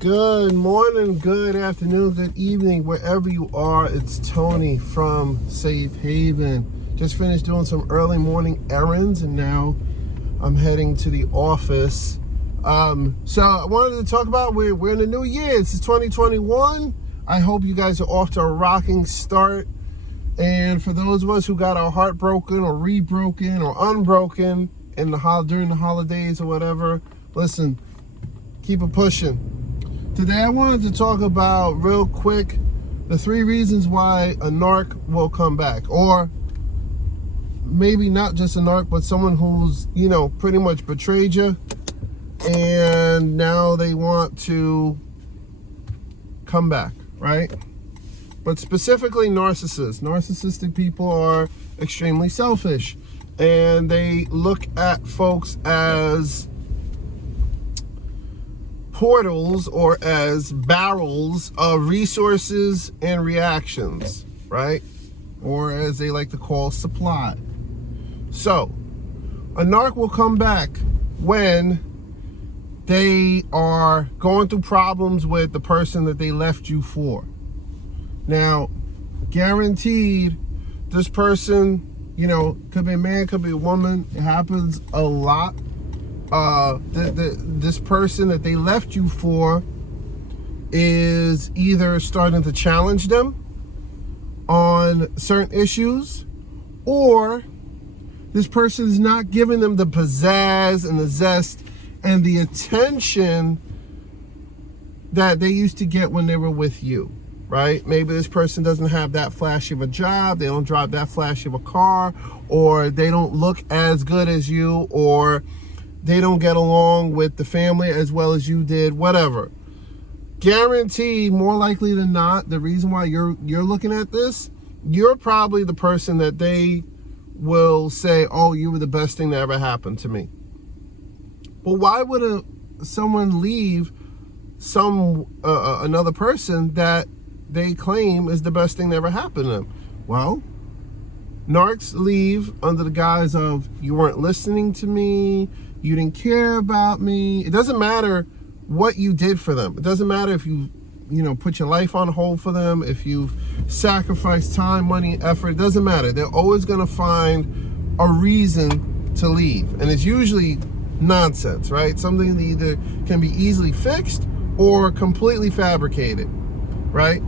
Good morning, good afternoon, good evening, wherever you are. It's Tony from Safe Haven. Just finished doing some early morning errands and now I'm heading to the office. So I wanted to talk about we're in the new year. This is 2021. I hope you guys are off to a rocking start. And for those of us who got our heart broken or rebroken or unbroken during the holidays or whatever, listen, keep it pushing. Today I wanted to talk about real quick the 3 reasons why a narc will come back, or maybe not just a narc, but someone who's, pretty much betrayed you and now they want to come back, right? But specifically narcissists. Narcissistic people are extremely selfish and they look at folks as portals or as barrels of resources and reactions, right? Or as they like to call, supply. So a narc will come back when they are going through problems with the person that they left you for. Now, guaranteed, this person, could be a man, could be a woman. It happens a lot. This person that they left you for is either starting to challenge them on certain issues, or this person is not giving them the pizzazz and the zest and the attention that they used to get when they were with you, right? Maybe this person doesn't have that flashy of a job, they don't drive that flashy of a car, or they don't look as good as you, or they don't get along with the family as well as you did, whatever. Guaranteed, more likely than not, the reason why you're looking at this, you're probably the person that they will say, oh, you were the best thing that ever happened to me. But why would someone leave another person that they claim is the best thing that ever happened to them? Well, narcs leave under the guise of, you weren't listening to me, you didn't care about me. It doesn't matter what you did for them. It doesn't matter if you put your life on hold for them, if you've sacrificed time, money, effort. It doesn't matter. They're always going to find a reason to leave. And it's usually nonsense, right? Something that either can be easily fixed or completely fabricated, right?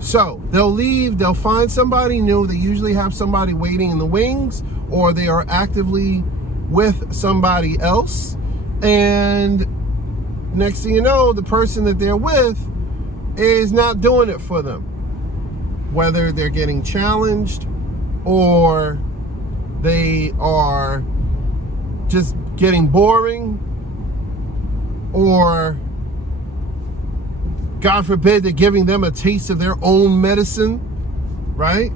So they'll leave, they'll find somebody new. They usually have somebody waiting in the wings, or they are actively with somebody else, and next thing you know, the person that they're with is not doing it for them. Whether they're getting challenged or they are just getting boring, or God forbid they're giving them a taste of their own medicine, right?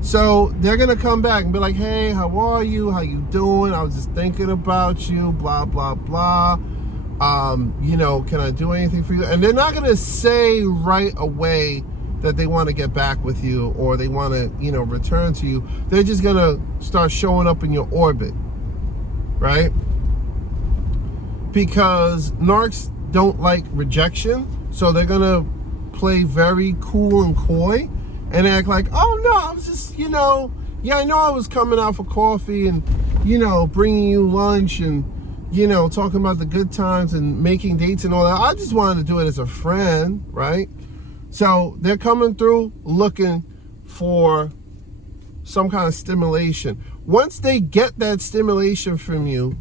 So they're going to come back and be like, hey, how are you? How you doing? I was just thinking about you, blah, blah, blah. Can I do anything for you? And they're not going to say right away that they want to get back with you or they want to, return to you. They're just going to start showing up in your orbit, right? Because narcs don't like rejection. So they're going to play very cool and coy and act like, oh no, I was just, I know I was coming out for coffee and, bringing you lunch and, talking about the good times and making dates and all that. I just wanted to do it as a friend, right? So they're coming through looking for some kind of stimulation. Once they get that stimulation from you,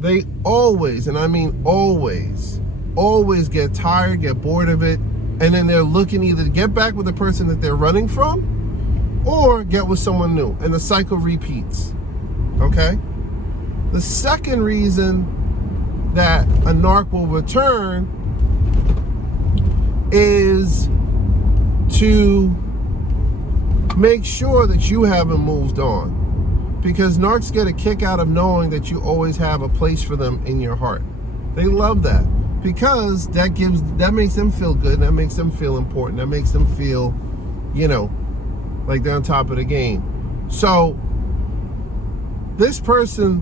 they always, and I mean always get tired, get bored of it, and then they're looking either to get back with the person that they're running from or get with someone new, and the cycle repeats, okay? The second reason that a narc will return is to make sure that you haven't moved on, because narcs get a kick out of knowing that you always have a place for them in your heart. They love that. Because that makes them feel good, that makes them feel important, that makes them feel, like they're on top of the game. So this person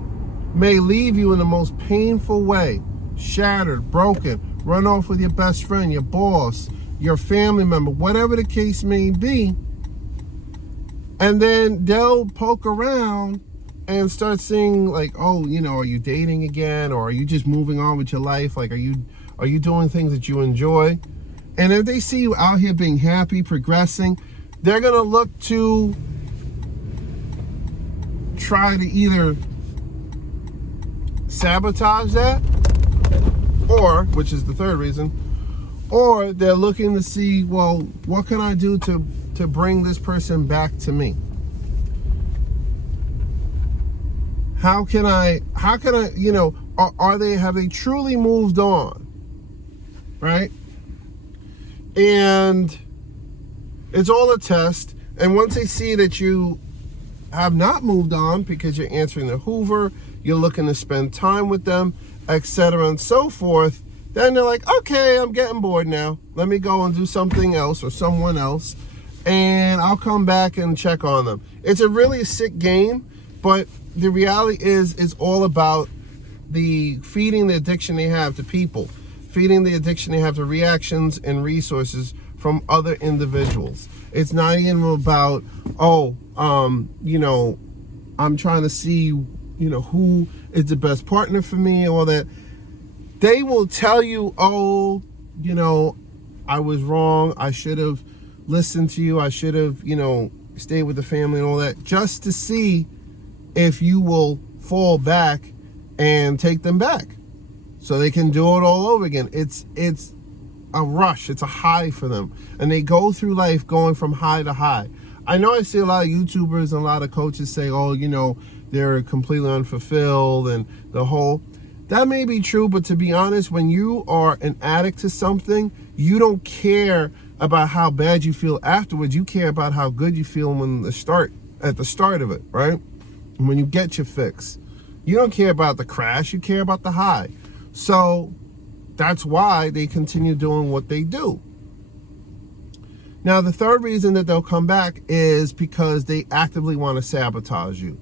may leave you in the most painful way, shattered, broken, run off with your best friend, your boss, your family member, whatever the case may be. And then they'll poke around and start seeing like, oh, you know, are you dating again? Or are you just moving on with your life? Like, are you doing things that you enjoy? And if they see you out here being happy, progressing, they're going to look to try to either sabotage that, or, which is the third reason, or they're looking to see, well, what can I do to bring this person back to me? How can I, you know, have they truly moved on? Right? And it's all a test. And once they see that you have not moved on because you're answering the Hoover, you're looking to spend time with them, etc. and so forth, then they're like, okay, I'm getting bored now. Let me go and do something else or someone else, and I'll come back and check on them. It's a really sick game, but the reality is it's all about the feeding the addiction they have to people, feeding the addiction they have to reactions and resources from other individuals. It's not even about, you know, I'm trying to see, you know, who is the best partner for me, all that. They will tell you, oh, you know, I was wrong. I should have listened to you. I should have, you know, stayed with the family and all that, just to see if you will fall back and take them back so they can do it all over again. It's a rush. It's a high for them. And they go through life going from high to high. I know I see a lot of YouTubers and a lot of coaches say, oh, you know, they're completely unfulfilled and the whole. That may be true, but to be honest, when you are an addict to something, you don't care about how bad you feel afterwards. You care about how good you feel at the start of it, right? And when you get your fix. You don't care about the crash, you care about the high. So that's why they continue doing what they do. Now, the third reason that they'll come back is because they actively want to sabotage you.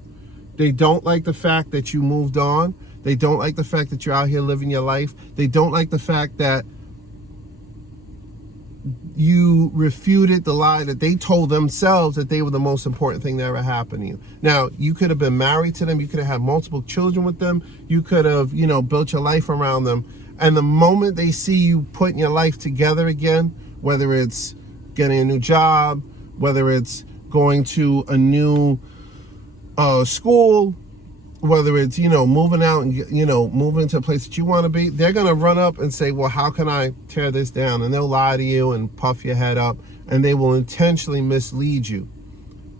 They don't like the fact that you moved on. They don't like the fact that you're out here living your life. They don't like the fact that you refuted the lie that they told themselves that they were the most important thing that ever happened to you. Now, you could have been married to them. You could have had multiple children with them. You could have, you know, built your life around them. And the moment they see you putting your life together again, whether it's getting a new job, whether it's going to a new school, whether it's, you know, moving out and, you know, moving to a place that you want to be, they're going to run up and say, well, how can I tear this down? And they'll lie to you and puff your head up, and they will intentionally mislead you.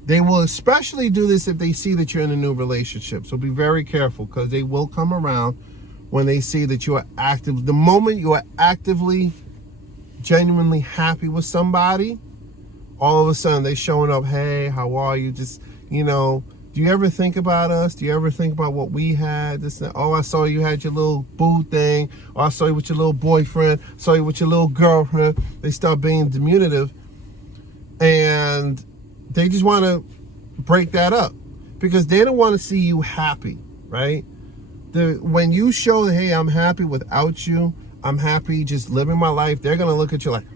They will especially do this if they see that you're in a new relationship. So be very careful, because they will come around when they see that you are active. The moment you are actively, genuinely happy with somebody, all of a sudden they're showing up, hey, how are you? Just, you know, do you ever think about us? Do you ever think about what we had? This, oh, I saw you had your little boo thing. Or I saw you with your little boyfriend. Saw you with your little girlfriend. They start being diminutive. And they just want to break that up. Because they don't want to see you happy, right? When you show that, hey, I'm happy without you. I'm happy just living my life. They're going to look at you like,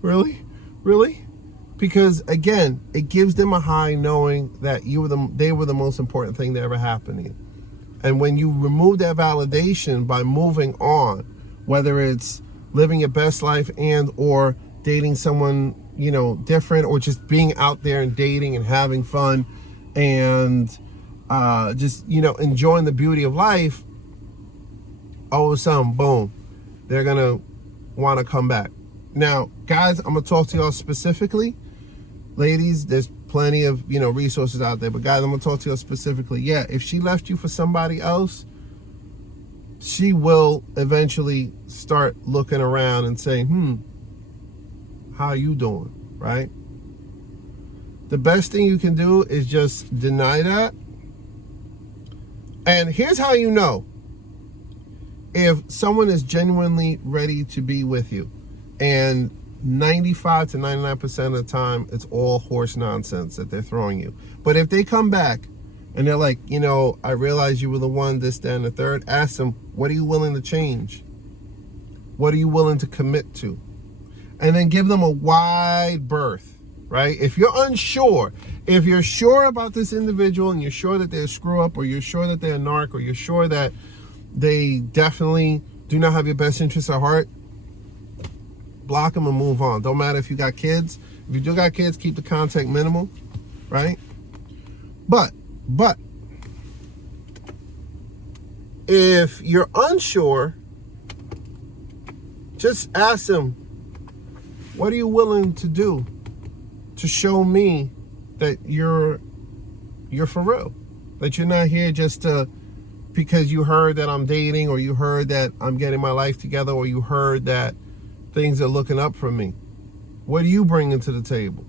really? Really? Because, again, it gives them a high knowing that they were the most important thing that ever happened to you. And when you remove that validation by moving on, whether it's living your best life and or dating someone, you know, different, or just being out there and dating and having fun and just, you know, enjoying the beauty of life, all of a sudden, boom, they're going to want to come back. Now, guys, I'm going to talk to y'all specifically. Ladies, there's plenty of, you know, resources out there. But guys, I'm going to talk to you specifically. Yeah, if she left you for somebody else, she will eventually start looking around and saying, how are you doing, right? The best thing you can do is just deny that. And here's how you know if someone is genuinely ready to be with you. And 95 to 99% of the time, it's all horse nonsense that they're throwing you. But if they come back and they're like, you know, I realize you were the one, this, that, and the third, ask them, what are you willing to change? What are you willing to commit to? And then give them a wide berth, right? If you're unsure, if you're sure about this individual and you're sure that they're a screw up, or you're sure that they're a narc, or you're sure that they definitely do not have your best interests at heart, block them and move on. Don't matter if you got kids. If you do got kids, keep the contact minimal, right? But if you're unsure, just ask them, what are you willing to do to show me that you're for real? That you're not here just because you heard that I'm dating, or you heard that I'm getting my life together, or you heard that things are looking up for me. What are you bringing to the table?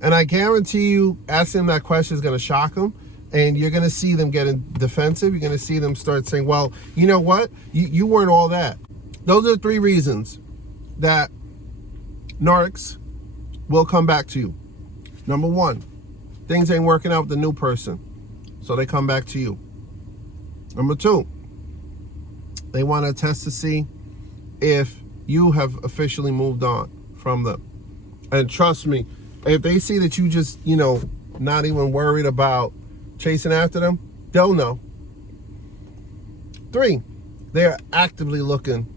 And I guarantee you, asking that question is going to shock them, and you're going to see them getting defensive. You're going to see them start saying, well, you know what? You weren't all that. Those are 3 reasons that narcs will come back to you. Number 1, things ain't working out with the new person, so they come back to you. Number 2, they want to test to see if you have officially moved on from them. And trust me, if they see that you just, not even worried about chasing after them, they'll know. 3, they're actively looking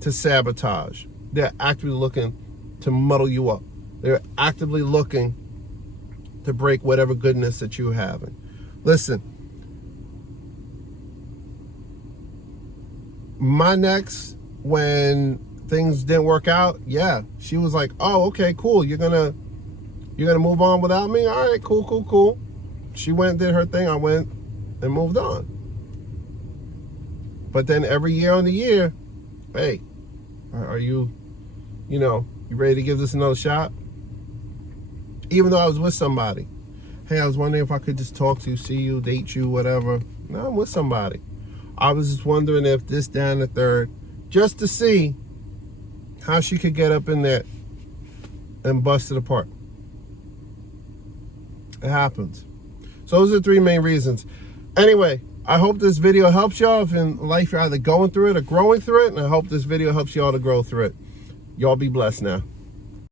to sabotage. They're actively looking to muddle you up. They're actively looking to break whatever goodness that you're having. Listen, my next, when things didn't work out, yeah, she was like, oh, okay, cool. You're gonna move on without me? All right, cool. She went and did her thing. I went and moved on. But then every year on the year, hey, are you ready to give this another shot? Even though I was with somebody. Hey, I was wondering if I could just talk to you, see you, date you, whatever. No, I'm with somebody. I was just wondering if this, that, and the third, just to see how she could get up in there and bust it apart. It happens. So those are the 3 main reasons. Anyway, I hope this video helps y'all. If in life you're either going through it or growing through it, and I hope this video helps y'all to grow through it. Y'all be blessed now.